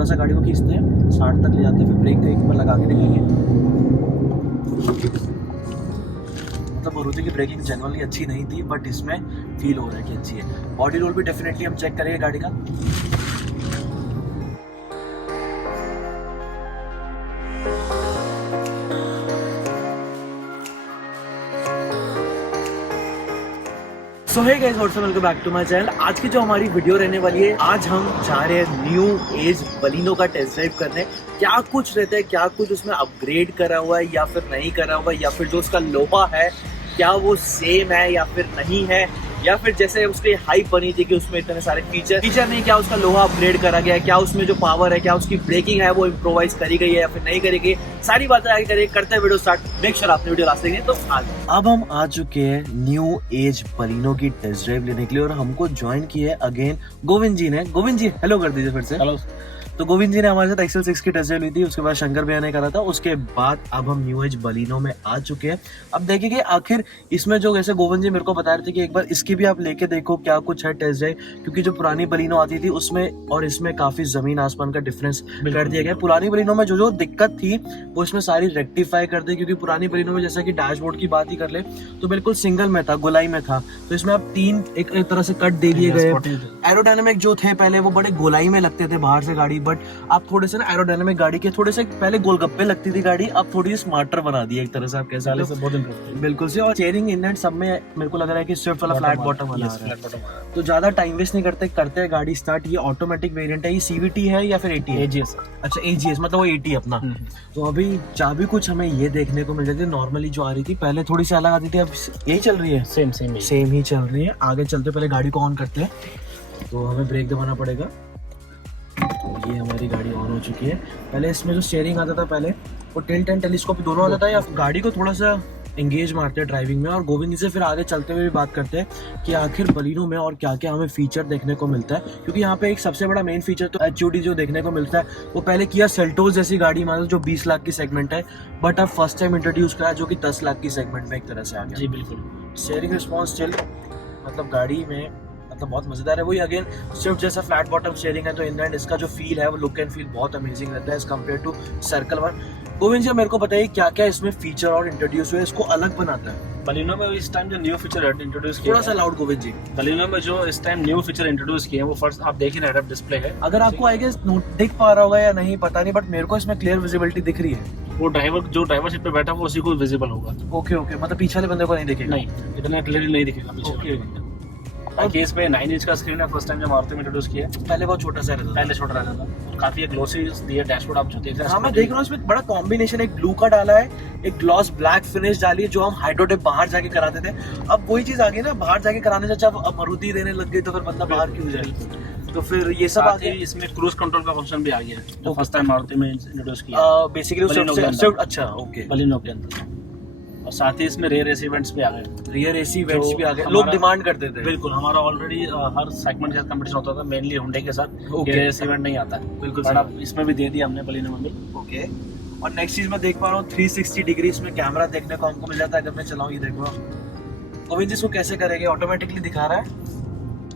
थोड़ा सा गाड़ी को खींचते हैं, 60 तक ले जाते हैं, फिर ब्रेक एक बार लगा के देखेंगे। मतलब मारुति की ब्रेकिंग जनरली अच्छी नहीं थी, बट इसमें फील हो रहा है कि अच्छी है। बॉडी रोल भी डेफिनेटली हम चेक करेंगे गाड़ी का। So hey guys, what's up, welcome back to my channel. आज की जो हमारी वीडियो रहने वाली है, आज हम जा रहे हैं न्यू एज बलिनो का टेस्ट ड्राइव करने। क्या कुछ रहता है, क्या कुछ उसमें अपग्रेड करा हुआ है या फिर नहीं करा हुआ है, या फिर जो उसका लोहा है क्या वो सेम है या फिर नहीं है, या फिर जैसे उसकी हाइप बनी थी कि उसमें इतने सारे फीचर नहीं, क्या उसका लोहा अपग्रेड करा गया है, क्या उसमें जो पावर है, क्या उसकी ब्रेकिंग है वो इम्प्रोवाइज करी गई है या फिर नहीं करी गई, सारी बातें आगे करेंगे। करते हैं वीडियो स्टार्ट। मेक श्योर आपने वीडियो लास्ट देखें। तो अब हम आ चुके हैं न्यू एज बलिनो की टेस्ट ड्राइव लेने के लिए, और हमको ज्वाइन किया है अगेन गोविंद जी ने। गोविंद जी हेलो कर दीजिए फिर से। हेलो। तो गोविंद जी ने हमारे साथ एक्सेल 6 की टेस्ट ड्राइव ली थी, उसके बाद शंकर भैया ने करा था, उसके बाद अब हम न्यू एज बलिनो में आ चुके हैं। अब देखिए कि आखिर इसमें जो, जैसे गोविंद जी मेरे को बता रहे थे कि एक बार इसकी भी आप लेके देखो क्या कुछ है टेस्ट ड्राइव, क्योंकि जो पुरानी बलिनो आती थी उसमें और इसमें काफी जमीन आसमान का डिफरेंस कर दिया गया। पुरानी बलिनो में जो दिक्कत थी वो इसमें सारी रेक्टिफाई कर दी, क्योंकि पुरानी बलिनो में जैसा कि डैशबोर्ड की बात ही कर ले तो बिल्कुल सिंगल में था, गोलाई में था। तो इसमें आप तीन एक तरह से कट दे दिए गए। एरोडायनामिक जो थे पहले वो बड़े गोलाई में लगते थे बाहर से गाड़ी, बट आप थोड़े से ना एरोडायनामिक गाड़ी के थोड़े से पहले गोलगप्पे लगती थी गाड़ी, अब थोड़ी स्मार्टर बना दी है एक तरह से, आप कह सकते हो। बहुत इंप्रूव बिल्कुल से। और स्टीयरिंग इन एंड सब में मेरे को लग रहा है कि स्विफ्ट वाला फ्लैट बॉटम वाला है, तो ज्यादा टाइम वेस्ट नहीं करते हैं गाड़ी स्टार्ट। ये ऑटोमेटिक वेरिएंट है, ये सीवीटी है या फिर एटी? एजीएस। अच्छा एजीएस, मतलब वो एटी अपना। तो अभी चाबी कुछ हमें ये देखने को मिल जाती है, नॉर्मली जो आ रही थी पहले थोड़ी सी अलग आती थी, अब यही चल रही है, सेम ही चल रही है। आगे चलते पहले गाड़ी को ऑन करते हैं, तो हमें ब्रेक दबाना पड़ेगा। ये हमारी गाड़ी ऑन हो चुकी है। पहले इसमें जो स्टीयरिंग आता था पहले वो टिल्ट एंड टेलीस्कोप दोनों आता था, या गाड़ी को थोड़ा सा एंगेज मारते हैं ड्राइविंग में। और गोविंद जी से फिर आगे चलते हुए भी बात करते हैं कि आखिर बलिनो में और क्या क्या हमें फीचर देखने को मिलता है, क्योंकि यहाँ पे एक सबसे बड़ा मेन फीचर तो HUD जो देखने को मिलता है वो पहले किया सेल्टोस जैसी गाड़ी मतलब जो 20 लाख की सेगमेंट है, बट अब फर्स्ट टाइम इंट्रोड्यूस करा जो कि 10 लाख की सेगमेंट में एक तरह से आ गया। जी बिल्कुल। स्टीयरिंग रिस्पॉन्स स्टिल मतलब गाड़ी में मतलब बहुत मजेदार है। वही अगेन स्विफ्ट जैसा फ्लैट बॉटम स्टीयरिंग है, तो इन एंड इसका जो फील है वो लुक एंड फील बहुत अमेजिंग रहता है as compared to circle one. Govind ji मेरे को बताइए क्या क्या इसमें फीचर और इंट्रोड्यूस हुए, इसको अलग बनाता है बलिनो में इस टाइम जो न्यू फीचर इंट्रोड्यूस किया, थोड़ा सा लाउड गोविंद जी। बलिनो में जो इस टाइम न्यू फीचर इंट्रोड्यूस किए हैं वो फर्स्ट आप देख ही रहे हैं, डिस्प्ले है। अगर आपको आई गेस दिख पा रहा होगा या नहीं पता नहीं, बट मेरे को इसमें क्लियर विजिबिलिटी दिख रही है। वो ड्राइवर सीट पे बैठा वो उसी को विजिबल होगा। ओके मतलब पीछे वाले बंदे को नहीं दिखेगा? नहीं, इतना क्लियरली नहीं दिखेगा पीछे। बाकी इसमें 9 इंच का स्क्रीन है, फर्स्ट टाइम जो मारुति में इंट्रोड्यूस किया है। पहले बहुत छोटा सा रहता था। पहले छोटा रहता था, काफी ग्लोसी दिया डैशबोर्ड आप जो देख रहे हैं। हाँ मैं देख रहा हूँ इसमें बड़ा कॉम्बिनेशन, एक ब्लू का डाला है, एक ग्लॉस ब्लैक फिनिश डाली है, जो हम हाइड्रोटेप बाहर जाके कराते थे। अब वही चीज आ गई ना, बाहर जाके कराने से अच्छा अब मारुति देने लग गई, तो फिर बंदा बाहर क्यों जाए। तो फिर ये सब आगे इसमें क्रूज कंट्रोल का फंक्शन भी आ गया है, जो फर्स्ट टाइम मारुति में इंट्रोड्यूस किया बेसिकली। अच्छा ओके, बलिनो के अंदर। और साथ ही इसमें रेयर एसी इवेंट्स भी आ गए। रियर एसी इवेंट्स भी आ गए, लोग डिमांड करते थे। बिल्कुल, हमारा ऑलरेडी हर सेगमेंट का कंपटीशन होता था, मेनली हुंडई के साथ। रेयर एसी इवेंट नहीं आता है बिल्कुल, बट अब इसमें भी दे दिया हमने बलिनो में भी। ओके। और नेक्स्ट चीज मैं देख पा रहा हूँ 360 डिग्री इसमें कैमरा देखने को हमको मिल जाता है। अगर मैं चलाऊँ, ये देखो गोविंद जी इसको कैसे करेंगे, ऑटोमेटिकली दिखा रहा है?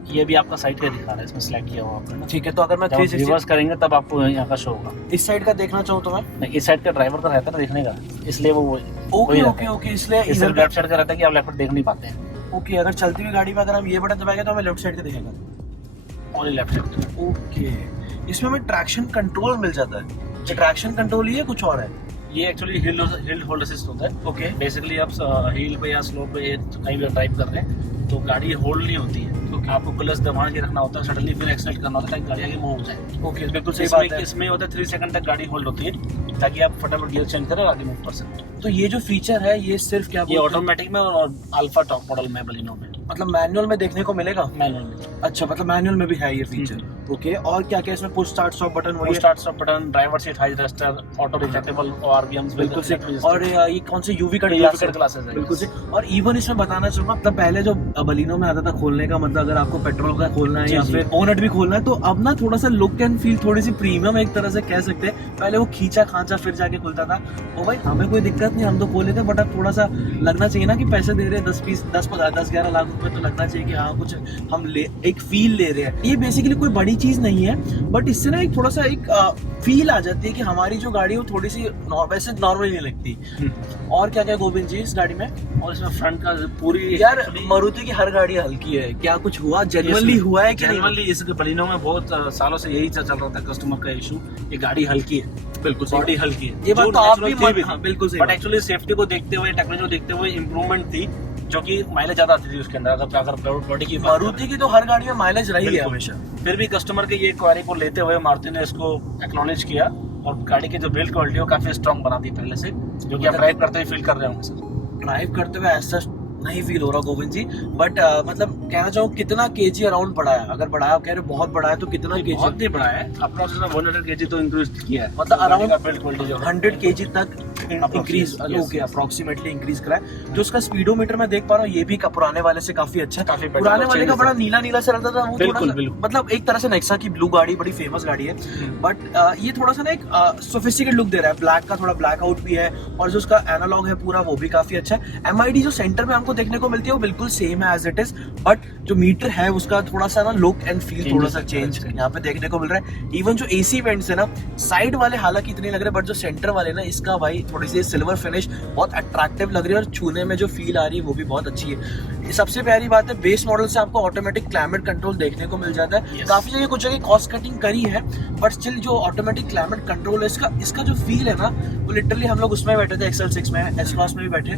ये भी आपका साइड का दिखा रहा है, इसमें सिलेक्ट किया हुआ आपने। ठीक है, तो अगर मैं 360 रिवर्स करेंगे तब आपको यहाँ का शो होगा। इस साइड का देखना चाहूँ तो मैं इस साइड का ड्राइवर का रहता है ना देखने का, इसलिए वो ओके इसलिए इधर लेफ्ट साइड का रहता है कि आप लेफ्ट देख नहीं पाते हैं। ओके, अगर चलती हुई गाड़ी में अगर हम ये बटन दबाएंगे तो हमें लेफ्ट साइड का दिखेगा, ओनली लेफ्ट साइड। ओके। इसमें हमें ट्रैक्शन कंट्रोल मिल जाता है। ट्रैक्शन कंट्रोल ही है कुछ और है? ये एक्चुअली हिल होल्ड असिस्ट होता है। ओके। बेसिकली आप हिल पे या स्लोप पे कहीं भी ड्राइव कर रहे हैं तो गाड़ी होल्ड नहीं होती है, तो आपको क्लच दबा के रखना होता है, सडनली फिर एक्सेलरेट करना होता है ताकि गाड़ी आगे मूव हो जाए। ओके, बिल्कुल सही बात है। इसमें होता है 3 सेकंड तक गाड़ी होल्ड होती है ताकि आप फटाफट गियर चेंज करें और आगे मूव कर सकते हैं। तो ये जो फीचर है ये सिर्फ क्या ये ऑटोमेटिक में और अल्फा टॉप मॉडल में बलिनो में, मतलब मैनुअल में देखने को मिलेगा? मैनुअल में। अच्छा, मतलब मैनुअल में भी है ये फीचर। ओके, और क्या क्या इसमें push start stop button, push start stop button, driver seat high register, auto reflectable RBMs, बिल्कुल से। और ये कौन से यूवी कट ग्लासेस है? बिल्कुल से। और इवन इसमें बताना चाहूंगा, मतलब पहले जो बलिनो में आता था खोलने का मतलब अगर आपको पेट्रोल का खोलना है या फिर बोनट भी खोलना है, तो अब ना थोड़ा सा लुक एंड फील थोड़ी सी प्रीमियम एक तरह से कह सकते हैं। पहले वो खींचा खांचा फिर जाके खुलता था। ओ भाई हमें कोई दिक्कत नहीं, हम तो खोल लेते, बट अब थोड़ा सा लगना चाहिए ना कि पैसे दे रहे 10-11 लाख पे तो लगना चाहिए कि हाँ कुछ हम एक फील ले रहे हैं। ये बेसिकली कोई बड़ी चीज नहीं है, बट इससे ना एक थोड़ा सा एक फील आ जाती है कि हमारी जो गाड़ी है वो थोड़ी सी वैसे नॉर्मल नहीं लगती। और क्या क्या गोविंद जी इस गाड़ी में? और इसमें फ्रंट का पूरी यार मारुति की हर गाड़ी हल्की है, क्या कुछ हुआ जेन्युइनली हुआ है कि जेन्युइनली इसके बलिनो में बहुत सालों से यही चल रहा था कस्टमर का इशू, ये गाड़ी हल्की है, बिल्कुल बॉडी हल्की है। ये बात तो आप भी हाँ, बिल्कुल सही। बट एक्चुअली सेफ्टी को देखते हुए, टेक्नोलॉजी को देखते हुए इम्प्रूवमेंट थी, जो कि माइलेज ज्यादा आती थी उसके अंदर। अगर बॉडी की मारुति की तो हर गाड़ी में माइलेज रही है हमेशा। फिर भी कस्टमर के ये क्वेरी को लेते हुए मारुति ने इसको एक्नॉलेज किया और गाड़ी की जो बिल्ड क्वालिटी है वो काफी स्ट्रॉन्ग बना दी पहले से, जो कि आप ड्राइव करते हुए फील कर रहे होंगे सर। ड्राइव करते हुए ऐसा नहीं फील हो रहा गोविंद जी, बट मतलब कहना चाहूँ कितना केजी अराउंड बढ़ाया? अगर बढ़ाया, कह रहे बहुत बढ़ाया, तो कितना केजी? बहुत ही बढ़ाया है, अप्रोक्सीमेटली 100 केजी तो इंक्रीज किया है, मतलब अराउंड बिल्ड क्वालिटी जो 100 केजी तक इंक्रीज, ओके अप्रोक्सीमेटली इंक्रीज करा है। जो उसका स्पीडोमीटर मैं देख पा रहा हूँ ये भी पुराने वाले से काफी अच्छा है। काफी पुराने वाले का बड़ा नीला नीला से रहता था वो, बिल्कुल, थोड़ा बिल्कुल। मतलब एक तरह से नेक्सा की ब्लू गाड़ी बड़ी फेमस गाड़ी है, बट ये थोड़ा सा ना एक सोफिस्टिकेटेड लुक दे रहा है। ब्लैक का थोड़ा ब्लैक आउट भी है, और जो उसका एनालॉग है पूरा वो भी काफी अच्छा है। एमआईडी जो सेंटर में हमको देखने को मिलती है वो बिल्कुल सेम है एज इट इज, बट जो मीटर है उसका थोड़ा सा ना लुक एंड फील थोड़ा सा चेंज यहाँ पे देखने को मिल रहा है। इवन जो एसी वेंट्स है ना, साइड वाले हालांकि इतने लग रहे हैं, बट जो सेंटर वाले ना, इसका भाई थोड़ी सी सिल्वर फिनिश बहुत अट्रैक्टिव लग रही है, और छूने में जो फील आ रही है वो भी बहुत अच्छी है। सबसे प्यारी बात है बेस मॉडल से आपको ऑटोमेटिक क्लाइमेट कंट्रोल देखने को मिल जाता है। काफी जगह कुछ जगह कॉस्ट कटिंग करी है, बट स्टिल जो ऑटोमेटिक क्लाइमेट कंट्रोल है इसका जो फील है ना, वो लिटरली हम लोग उसमें बैठे थे XL6 में, एस क्लास में भी बैठे,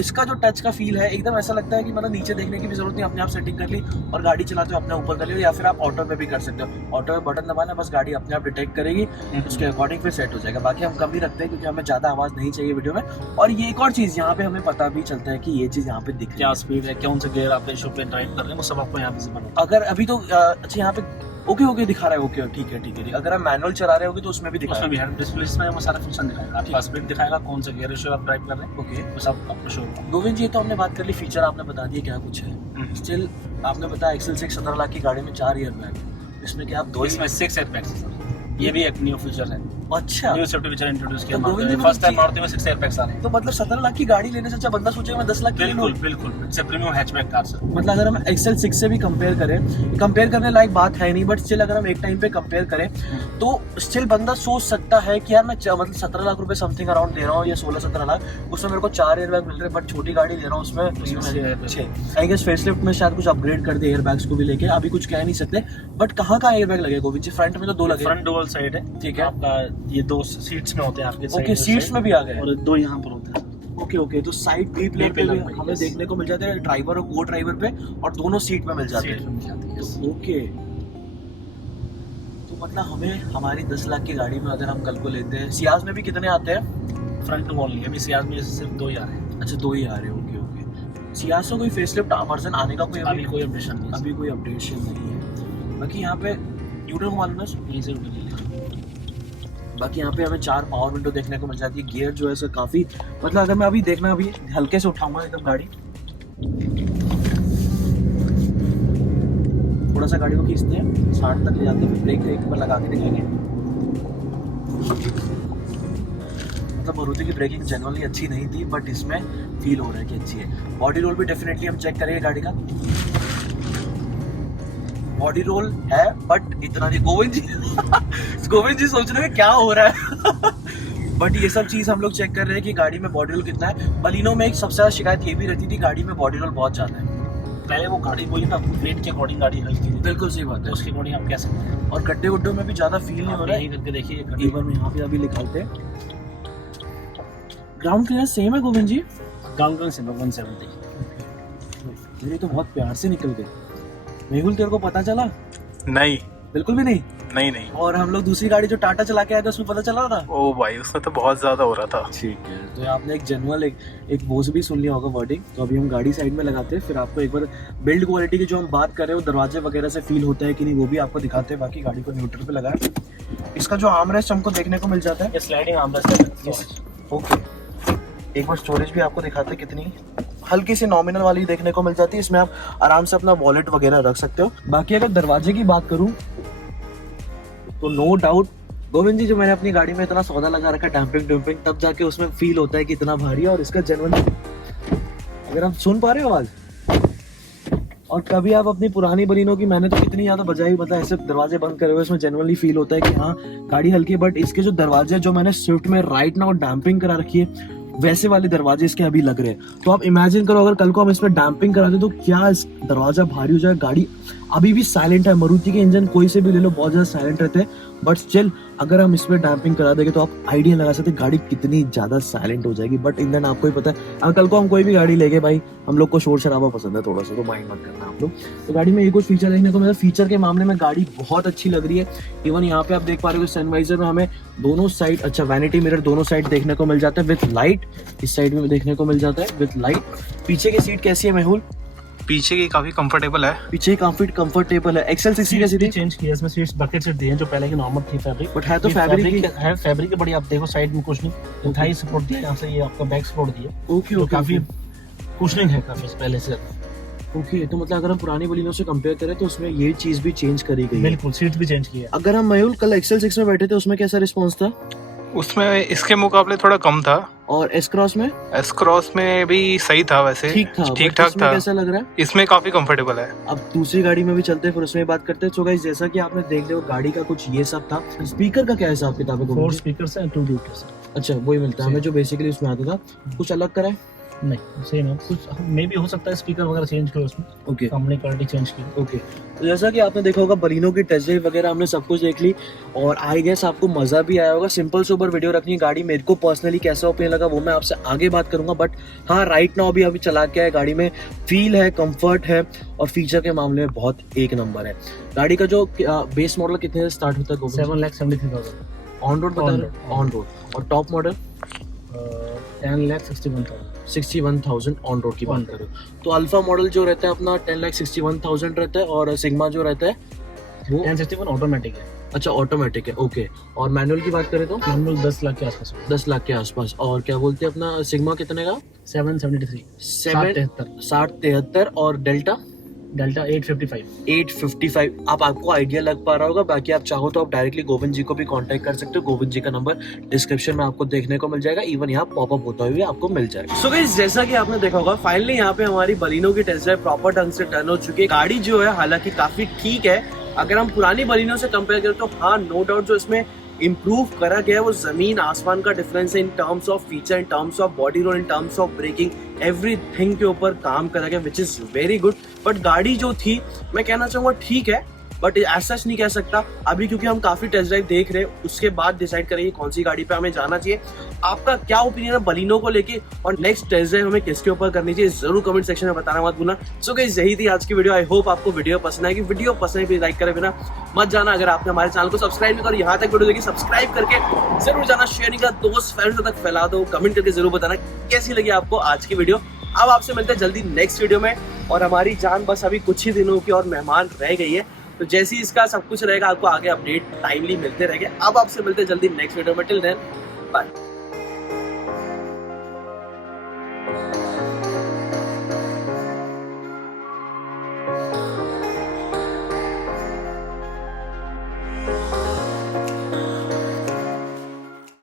इसका जो टच का फील है एकदम ऐसा लगता है कि मतलब नीचे देखने की भी जरूरत नहीं, अपने आप सेटिंग कर ली और गाड़ी चलाते हो अपने ऊपर कर ली, या फिर आप ऑटो पे भी कर सकते हो। ऑटो में बटन दबाना, बस गाड़ी अपने आप डिटेक्ट करेगी, उसके अकॉर्डिंग फिर सेट हो जाएगा। बाकी हम कम ही रखते हैं क्योंकि हमें ज्यादा आवाज नहीं चाहिए वीडियो में। और ये एक और चीज यहाँ पे हमें पता भी चलता है कि ये चीज यहाँ पे दिख रही है, क्या स्पीड है, कौन सा गियर आप इशू पे ड्राइव कर रहे हैं, वो सब आपको यहाँ पे विजिबल होता है। अगर अभी तो अच्छा यहाँ पे ओके दिखा रहा है, ओके ठीक है। अगर आप मैनुअल चला रहे होगे तो उसमें भी दिखा, उसमें भी है डिस्प्ले में वो सारा फंक्शन दिखाएगा, आपका स्पीड दिखाएगा, कौन सा गियर इशू आप ड्राइव कर रहे हैं, ओके वो सब आपको शो होगा। गोविंद जी तो हमने बात कर ली, फीचर आपने बता दिया क्या कुछ है। स्टिल आपने बताया XL6 17 लाख की गाड़ी में 4 ईयर बैग, इसमें क्या आप 2 इसमें 6 एयरबैग्स है सर, ये भी एक न्यू फीचर है। अच्छा, न्यू सेफ्टी फीचर इंट्रोड्यूस किया तो मारुति गोविंद ने, जी फर्स्ट टाइम मतलब मारुति में 6 एयरबैग्स आ रहे हैं। तो मतलब 17 लाख की गाड़ी लेने से अच्छा बंदा सोचेगा मैं 10 लाख की ले लूं। बिल्कुल it's a premium hatchback car sir. मतलब अगर हम XL6 से भी कंपेयर करें, कंपेयर करने लायक बात है नहीं, बट स्टिल अगर हम एक टाइम पे कंपेयर करें तो स्टिल बंदा सोच सकता है कि यार मैं मतलब 17 लाख रुपए समथिंग अराउंड दे रहा हूँ, या 16-17 लाख, उसमें मेरे को 4 एयरबैग मिल रहे हैं, बट छोटी गाड़ी ले रहा हूँ उसमें 6। आई गेस फेसलिफ्ट में शायद कुछ अपग्रेड कर दे एयरबैग्स को भी लेके, अभी कुछ कह नहीं सकते। बट कहाँ एयरबैग लगे गोविंद जी? फ्रंट में तो 2 लगे, फ्रंट डुअल साइड है, ठीक है आपका, ये 2 सीट्स में होते हैं आपके, ओके सीट्स में भी आ गए, और 2 यहाँ पर होते हैं। ओके तो साइड बी प्लेट पे भी हमें देखने को मिल जाते हैं, ड्राइवर और को ड्राइवर पे, और दोनों सीट में मिल जाते हैं। ओके तो मतलब हमें हमारी 10 लाख की गाड़ी में अगर हम कल को लेते हैं, सियाज में भी कितने आते हैं? फ्रंट टू ओनली, अभी सियाज में सिर्फ 2 ही आ रहे हैं। अच्छा 2 ही आ रहे हैं, ओके। सियाज से कोई फेसलिफ्ट वर्जन आने का कोई अभी कोई अपडेशन नहीं, अभी कोई अपडेशन नहीं है। बाकी यहाँ पे यूटर घुमा लेना, यहीं से उठे ले। बाकी यहाँ पे हमें 4 पावर विंडो देखने को मिल जाती है। गियर जो है सर काफी, मतलब अगर मैं अभी देखना, अभी हल्के से उठाऊंगा एकदम गाड़ी, थोड़ा सा गाड़ी को खींचते हैं 60 तक ले जाते हैं, ब्रेक एक बार लगा के दिखाएंगे। मतलब मारुति की ब्रेकिंग जनरली अच्छी नहीं थी, बट इसमें फील हो रहा है कि अच्छी है। बॉडी रोल भी डेफिनेटली हम चेक करेंगे गाड़ी का, बॉडी रोल है बट इतना नहीं। गोविंद जी सोच रहे हैं क्या हो रहा है बट ये सब चीज हम लोग चेक कर रहे हैं कि गाड़ी में बॉडी रोल कितना है। बलिनो में एक सबसे ज्यादा शिकायत ये भी रहती थी, गाड़ी में बॉडी रोल बहुत ज्यादा है। पहले वो गाड़ी बोली ना, वेट के अकॉर्डिंग गाड़ी हल्की थी, बिल्कुल सही बात है, उसके अकॉर्डिंग आप कह सकते हैं। और गड्ढे गुड्ढों में भी ज्यादा फील नहीं हो रहा है। यही करके देखिए, इवन में यहाँ पे अभी लिखाते हैं ग्राउंड क्लियरेंस सेम है गोविंद जी, ग्राउंड क्लियरेंस 170। मेरे तो बहुत प्यार से निकल गए। मेहुल तेरे को पता चला? नहीं, बिल्कुल भी नहीं। और हम लोग दूसरी गाड़ी जो टाटा चला के आए थे उसमें पता चला था? ओ भाई उसमें तो बहुत ज्यादा हो रहा था। ठीक है, तो आपने एक जनरल एक वो भी सुन लिया होगा वर्डिंग। तो अभी हम गाड़ी साइड में लगाते हैं, फिर आपको एक बार बिल्ड क्वालिटी की जो हम बात कर रहे हैं, वो दरवाजे वगैरह से फील होता है कि नहीं वो भी आपको दिखाते हैं। बाकी गाड़ी को न्यूट्रल पे लगाए, इसका जो आर्मरेस्ट हमको देखने को मिल जाता है, स्लाइडिंग आर्मरेस्ट है। ओके, एक बार स्टोरेज भी आपको दिखाते हैं, कितनी हल्की सी नॉमिनल वाली देखने को मिल जाती है। इसमें आप आराम से अपना वॉलेट वगैरह रख सकते हो। बाकी अगर दरवाजे की बात करूं तो नो डाउट गोविंद जी, जो मैंने अपनी गाड़ी में इतना सौदा लगा रखा है डंपिंग, तब जाके उसमें फील होता है कि इतना भारी है। और इसका जनरल, अगर आप सुन पा रहे हो आवाज, और कभी आप अपनी पुरानी बलिनो की, मैंने तो कितनी ज्यादा बजाई, मतलब ऐसे दरवाजे बंद करे हुए इसमें जनरली फील होता है कि हाँ गाड़ी हल्की है, बट इसके जो दरवाजे जो मैंने स्विफ्ट में राइट नाउ डैम्पिंग करा रखी है वैसे वाले दरवाजे इसके अभी लग रहे हैं। तो आप इमेजिन करो अगर कल को हम इसमें डैम्पिंग कराते तो क्या इस दरवाजा भारी हो जाए। गाड़ी अभी भी साइलेंट है, मारुति के इंजन कोई से भी ले लो बहुत ज्यादा साइलेंट रहते हैं, बट स्टिल अगर हम इसमें डैम्पिंग करा देंगे तो आप आइडिया लगा सकते हैं गाड़ी कितनी ज्यादा साइलेंट हो जाएगी। बट इन आपको ही पता है, अगर कल को हम कोई भी गाड़ी लेके, भाई हम लोग को शोर शराबा पसंद है थोड़ा सा, तो माइंड मत करना आप लोग। तो गाड़ी में ये कुछ फीचर देखने को, मतलब फीचर के मामले में गाड़ी बहुत अच्छी लग रही है। इवन यहाँ पे आप देख पा रहे हो सनवाइजर में हमें दोनों साइड, अच्छा वैनिटी मिरर दोनों साइड देखने को मिल जाता है विद लाइट, इस साइड में देखने को मिल जाता है विद लाइट। पीछे की सीट कैसी है मेहुल? पीछे की काफी कंफर्टेबल है। पीछे काफी कंफर्टेबल है। एक्सेल 60 कैसी थी? चेंज किया इसमें, सीट्स बकेट सीट दिए हैं जो पहले की नॉर्मल थी फैब्रिक, बट है तो फैब्रिक है, फैब्रिक बड़ी। आप देखो साइड में कुशनिंग, थाई सपोर्ट दिया, यहाँ से ये आपका बैक सपोर्ट दिया। ओके तो ओके, काफी कुशनिंग है काफी पहले से। ओके तो मतलब अगर हम पुरानी बलिनो से कंपेयर करें तो उसमें ये चीज भी चेंज करी गई है। बिल्कुल, सीट भी चेंज की है। अगर हम मयूल कल एक्सेल 6 में बैठे थे उसमें कैसा रिस्पॉन्स था? उसमें इसके मुकाबले थोड़ा कम था। और एस क्रॉस में? एस क्रॉस में भी सही था वैसे, ठीक था, ठीक ठाक था। कैसा लग रहा है? इसमें काफी कंफर्टेबल है। अब दूसरी गाड़ी में भी चलते हैं, फिर उसमें बात करते हैं। सो गाइस, जैसा कि आपने देख लिया गाड़ी का कुछ ये सब था। स्पीकर का क्या हिसाब किताब है? 4 स्पीकर्स हैं, 2 ट्यूटर्स। अच्छा वही मिलता है हमें जो बेसिकली उसमें आता था। कुछ अलग करा है? नहीं सेम है, कुछ मे भी हो सकता है स्पीकर वगैरह चेंज करो उसमें। ओके, हमने क्वालिटी चेंज की। ओके तो जैसा कि आपने देखा होगा बलिनो की टेस्ट ड्राइव वगैरह हमने सब कुछ देख ली और आई गेस आपको मजा भी आया होगा। सिंपल सोबर वीडियो रखनी है। गाड़ी मेरे को पर्सनली कैसा ओपिनियन लगा वो मैं आपसे आगे बात करूंगा, बट हाँ राइट नाउ अभी चला के आए, गाड़ी में फील है, कंफर्ट है और फीचर के मामले में बहुत एक नंबर है। गाड़ी का जो बेस मॉडल कितने से स्टार्ट होता है? 7,73,000 ऑन रोड बता रहे? On road. और टॉप मॉडल 10,61,000 ऑन रोड की बात करें तो अल्फा मॉडल जो रहता है अपना 10,61,000 रहता है और सिग्मा जो रहता है वो 1061 ऑटोमेटिक है। अच्छा ऑटोमेटिक है, ओके। और मैनुअल की बात करें तो मैनुअल 10 लाख के आसपास, 10 लाख के आसपास। और क्या बोलते हैं अपना सिग्मा कितने का? 773 773 और डेल्टा 855 आपको आइडिया लग पा रहा होगा। बाकी आप चाहो तो आप डायरेक्टली गोविंद जी को भी कांटेक्ट कर सकते हो। गोविंद जी का नंबर डिस्क्रिप्शन में आपको देखने को मिल जाएगा, इवन यहाँ पॉपअप होता हुआ आपको मिल जाएगा। सो गाइस, जैसा कि आपने देखा होगा फाइनली यहाँ पे हमारी बलिनो की टेस्ट ड्राइव प्रॉपर ढंग से टर्न हो चुकी है। गाड़ी जो है हालांकि काफी ठीक है, अगर हम पुरानी बलिनो से कंपेयर करें तो हाँ नो डाउट जो इसमें इम्प्रूव करा गया है वो जमीन आसमान का डिफरेंस है in terms of feature, in terms of body roll, in terms of braking, everything के ऊपर काम करा गया which is very good. But गाड़ी जो थी मैं कहना चाहूंगा ठीक है, बट ऐसा नहीं कह सकता अभी, क्योंकि हम काफी टेस्ट ड्राइव देख रहे हैं, उसके बाद डिसाइड करेंगे कौन सी गाड़ी पे हमें जाना चाहिए। आपका क्या ओपिनियन है बलिनो को लेके और नेक्स्ट टेस्ट ड्राइव हमें किसके ऊपर करनी चाहिए जरूर कमेंट सेक्शन में बताना मत भूलना। सो गाइस, यही थी आज की वीडियो। आई होप आपको वीडियो पसंद आएगी। वीडियो पसंद है लाइक करे बिना मत जाना। अगर आपने हमारे चैनल को सब्सक्राइब नहीं करो, यहाँ तक वीडियो देखिए, सब्सक्राइब करके जरूर जाना, शेयर नहीं करा, दोस्त फ्रेंड्स तक फैला दो, कमेंट करके जरूर बताना कैसी लगी आपको आज की वीडियो। अब आपसे मिलते हैं जल्दी नेक्स्ट वीडियो में, और हमारी जान बस अभी कुछ ही दिनों की और मेहमान रह गई है, तो जैसे ही इसका सब कुछ रहेगा आपको आगे अपडेट टाइमली मिलते रहेंगे। अब आपसे मिलते हैं जल्दी नेक्स्ट वीडियो में। Till then bye.